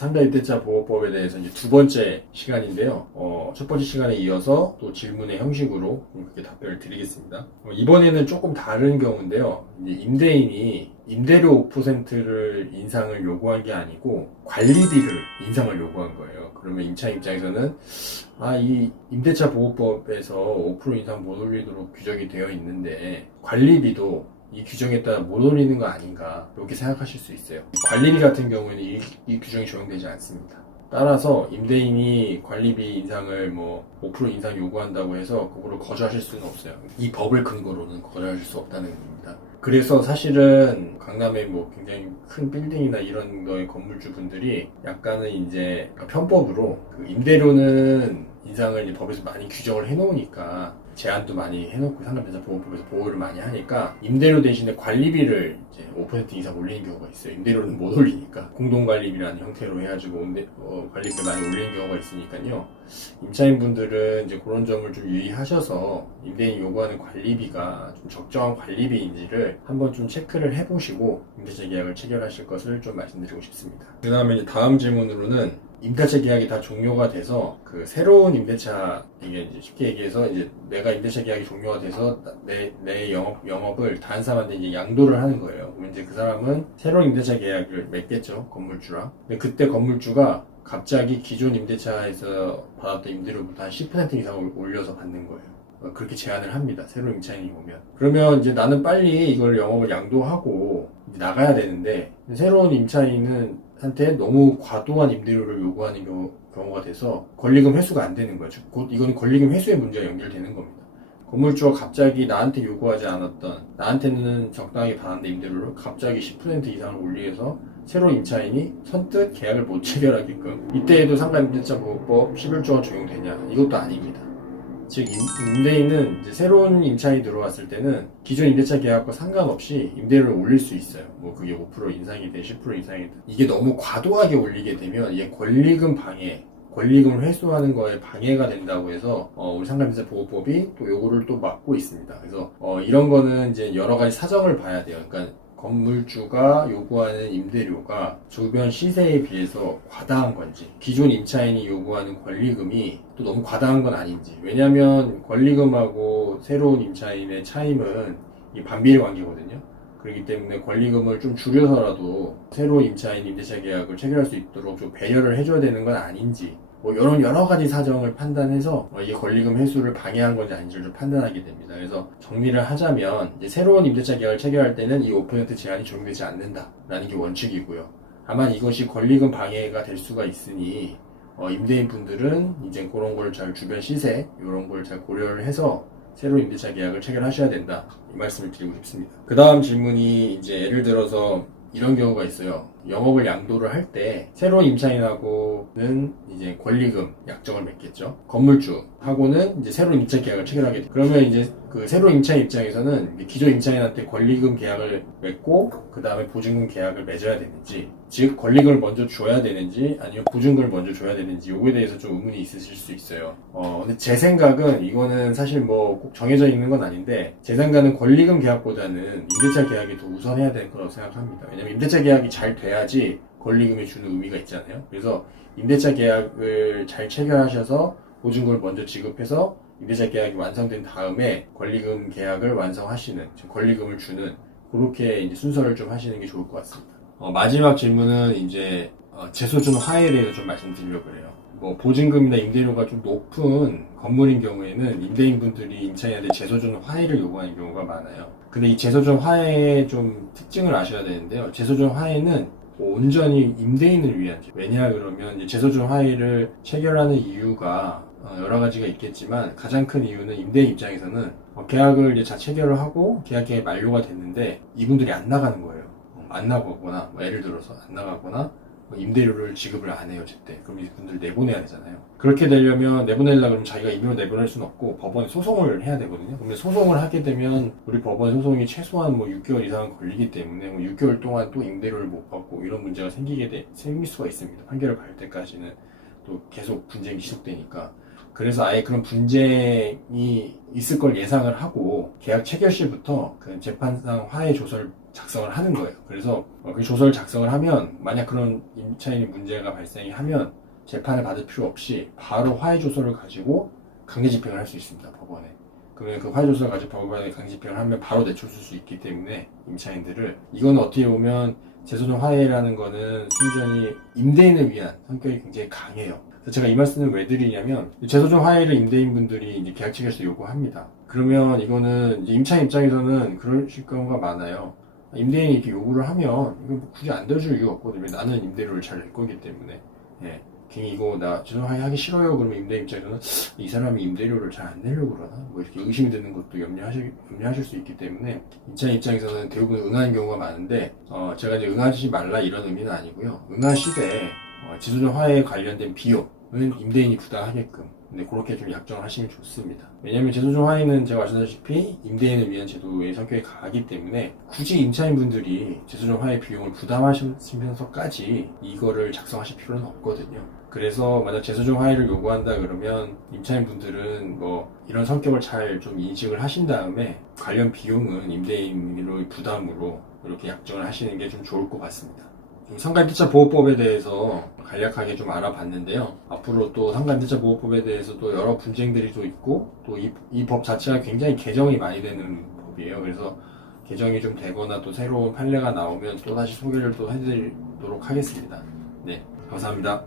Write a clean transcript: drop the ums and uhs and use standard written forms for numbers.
상가임대차 보호법에 대해서 이제 두 번째 시간인데요. 첫 번째 시간에 이어서 또 질문의 형식으로 그렇게 답변을 드리겠습니다. 이번에는 조금 다른 경우인데요. 이제 임대인이 임대료 5%를 인상을 요구한 게 아니고 관리비를 인상을 요구한 거예요. 그러면 임차인 입장에서는 이 임대차 보호법에서 5% 인상 못 올리도록 규정이 되어 있는데 관리비도 이 규정에 따라 못 올리는 거 아닌가 이렇게 생각하실 수 있어요. 관리비 같은 경우에는 이 규정이 적용되지 않습니다. 따라서 임대인이 관리비 인상을 5% 인상 요구한다고 해서 그거를 거절하실 수는 없어요. 이 법을 근거로는 거절하실 수 없다는 겁니다. 그래서 사실은 강남에 굉장히 큰 빌딩이나 이런 거의 건물주분들이 약간은 이제 편법으로 그 임대료는 인상을 이 법에서 많이 규정을 해놓으니까 제한도 많이 해놓고 상가임대차 보호법에서 보호를 많이 하니까 임대료 대신에 관리비를 이제 5% 이상 올리는 경우가 있어요. 임대료는 못 올리니까 공동관리비라는 형태로 해가지고 관리비를 많이 올리는 경우가 있으니까요. 임차인분들은 이제 그런 점을 좀 유의하셔서 임대인이 요구하는 관리비가 좀 적정한 관리비인지를 한번 좀 체크를 해보시고 임대차 계약을 체결하실 것을 좀 말씀드리고 싶습니다. 그 다음에 이제 다음 질문으로는 임대차 계약이 다 종료가 돼서 그 새로운 임대차, 이게 이제 쉽게 얘기해서 이제 내가 임대차 계약이 종료가 돼서 내 영업을 다른 사람한테 이제 양도를 하는 거예요. 그럼 이제 그 사람은 새로운 임대차 계약을 맺겠죠, 건물주랑. 근데 그때 건물주가 갑자기 기존 임대차에서 받았던 임대료보다 한 10% 이상을 올려서 받는 거예요. 그렇게 제안을 합니다. 새로운 임차인이 오면. 그러면 이제 나는 빨리 이걸 영업을 양도하고 이제 나가야 되는데 새로운 임차인은 한테 너무 과도한 임대료를 요구하는 경우가 돼서 권리금 회수가 안 되는 거예요. 곧 이건 권리금 회수의 문제가 연결되는 겁니다. 건물주가 갑자기 나한테 요구하지 않았던, 나한테는 적당히 받았는데 임대료를 갑자기 10% 이상을 올리해서 새로운 임차인이 선뜻 계약을 못 체결하게끔, 이때에도 상가임대차 보호법 11조가 적용되냐? 이것도 아닙니다. 즉 임대인은 이제 새로운 임차인이 들어왔을 때는 기존 임대차 계약과 상관없이 임대료를 올릴 수 있어요. 그게 5% 인상이든 10% 인상이든. 이게 너무 과도하게 올리게 되면 이게 권리금 방해, 권리금을 회수하는 거에 방해가 된다고 해서 우리 상가임대차 보호법이 또 요거를 또 막고 있습니다. 그래서 이런 거는 이제 여러 가지 사정을 봐야 돼요. 그러니까 건물주가 요구하는 임대료가 주변 시세에 비해서 과다한 건지, 기존 임차인이 요구하는 권리금이 또 너무 과다한 건 아닌지. 왜냐하면 권리금하고 새로운 임차인의 차임은 이 반비례 관계거든요. 그렇기 때문에 권리금을 좀 줄여서라도 새로운 임차인 임대차 계약을 체결할 수 있도록 좀 배려를 해줘야 되는 건 아닌지, 이런 여러 가지 사정을 판단해서 이게 권리금 회수를 방해한 건지 아닌지를 좀 판단하게 됩니다. 그래서 정리를 하자면 이제 새로운 임대차 계약을 체결할 때는 이 5% 제한이 적용되지 않는다라는 게 원칙이고요. 다만 이것이 권리금 방해가 될 수가 있으니 임대인 분들은 이제 그런 걸 잘 주변 시세 이런 걸 잘 고려를 해서 새로운 임대차 계약을 체결하셔야 된다, 이 말씀을 드리고 싶습니다. 그 다음 질문이 이제 예를 들어서 이런 경우가 있어요. 영업을 양도를 할 때 새로운 임차인하고는 이제 권리금 약정을 맺겠죠. 건물주하고는 이제 새로운 임차 계약을 체결하게 돼요. 그러면 이제 그 새로운 임차인 입장에서는 기존 임차인한테 권리금 계약을 맺고 그 다음에 보증금 계약을 맺어야 되는지, 즉 권리금을 먼저 줘야 되는지 아니면 보증금을 먼저 줘야 되는지, 요거에 대해서 좀 의문이 있으실 수 있어요. 근데 제 생각은 이거는 사실 꼭 정해져 있는 건 아닌데, 제 생각은 권리금 계약보다는 임대차 계약이 더 우선해야 될 거라고 생각합니다. 왜냐면 임대차 계약이 잘 돼야지 권리금이 주는 의미가 있잖아요. 그래서 임대차 계약을 잘 체결하셔서 보증금을 먼저 지급해서 임대차 계약이 완성된 다음에 권리금 계약을 완성하시는, 권리금을 주는, 그렇게 이제 순서를 좀 하시는 게 좋을 것 같습니다. 마지막 질문은 이제 재소준 화해에 대해서 좀 말씀드리려고 해요. 보증금이나 임대료가 좀 높은 건물인 경우에는 임대인분들이 임차인한테 재소준 화해를 요구하는 경우가 많아요. 근데 이 재소준 화해의 좀 특징을 아셔야 되는데요. 재소준 화해는 온전히 임대인을 위한, 왜냐 그러면 이제 재소준 화해를 체결하는 이유가 여러 가지가 있겠지만 가장 큰 이유는 임대인 입장에서는 계약을 이제 체결을 하고 계약이 만료가 됐는데 이분들이 안 나가는 거예요. 안 나가거나 예를 들어서 안 나가거나 임대료를 지급을 안 해요, 제때. 그럼 이분들 내보내야 되잖아요. 그렇게 되려면 내보내려고 그러면 자기가 임의로 내보낼 수는 없고 법원에 소송을 해야 되거든요. 근데 소송을 하게 되면 우리 법원 소송이 최소한 6개월 이상은 걸리기 때문에 6개월 동안 또 임대료를 못 받고 이런 문제가 생길 수가 있습니다. 판결을 갈 때까지는 또 계속 분쟁이 지속되니까. 그래서 아예 그런 분쟁이 있을 걸 예상을 하고 계약 체결 시부터 그 재판상 화해 조서를 작성을 하는 거예요. 그래서 그 조서를 작성을 하면 만약 그런 임차인이 문제가 발생이 하면 재판을 받을 필요 없이 바로 화해 조서를 가지고 강제 집행을 할 수 있습니다. 법원에. 그러면 그 화해 조서를 가지고 법원에 강제 집행을 하면 바로 내쫓을 수 있기 때문에 임차인들을 이거는 어떻게 보면 재소정 화해라는 거는 순전히 임대인을 위한 성격이 굉장히 강해요. 그래서 제가 이 말씀을 왜 드리냐면 재소정 화해를 임대인분들이 이제 계약 측에서 요구합니다. 그러면 이거는 이제 임차인 입장에서는 그러실 경우가 많아요. 임대인이 이렇게 요구를 하면 이거 뭐 굳이 안 들어줄 이유가 없거든요. 나는 임대료를 잘 낼 거기 때문에. 예. 괜히 이거 나 재소정 화해 하기 싫어요. 그러면 임대인 입장에서는 이 사람이 임대료를 잘 안 내려고 그러나? 뭐 이렇게 의심이 드는 것도 염려하실 수 있기 때문에 임차인 입장에서는 대부분 응하는 경우가 많은데 제가 이제 응하지 말라 이런 의미는 아니고요. 응하시되 재소정 화해에 관련된 비용은 임대인이 부담하게끔 근데 그렇게 좀 약정을 하시면 좋습니다. 왜냐면 재소정 화해는 제가 말씀드렸다시피 임대인을 위한 제도의 성격이 강하기 때문에 굳이 임차인분들이 재소정 화해 비용을 부담하시면서까지 이거를 작성하실 필요는 없거든요. 그래서 만약 재소정 화해를 요구한다 그러면 임차인분들은 뭐 이런 성격을 잘 좀 인식을 하신 다음에 관련 비용은 임대인의 부담으로 이렇게 약정을 하시는 게 좀 좋을 것 같습니다. 상가임대차 보호법에 대해서 간략하게 좀 알아봤는데요. 앞으로 또 상가임대차 보호법에 대해서 또 여러 분쟁들이 또 있고 또 이 법 자체가 굉장히 개정이 많이 되는 법이에요. 그래서 개정이 좀 되거나 또 새로운 판례가 나오면 또 다시 소개를 또 해드리도록 하겠습니다. 네, 감사합니다.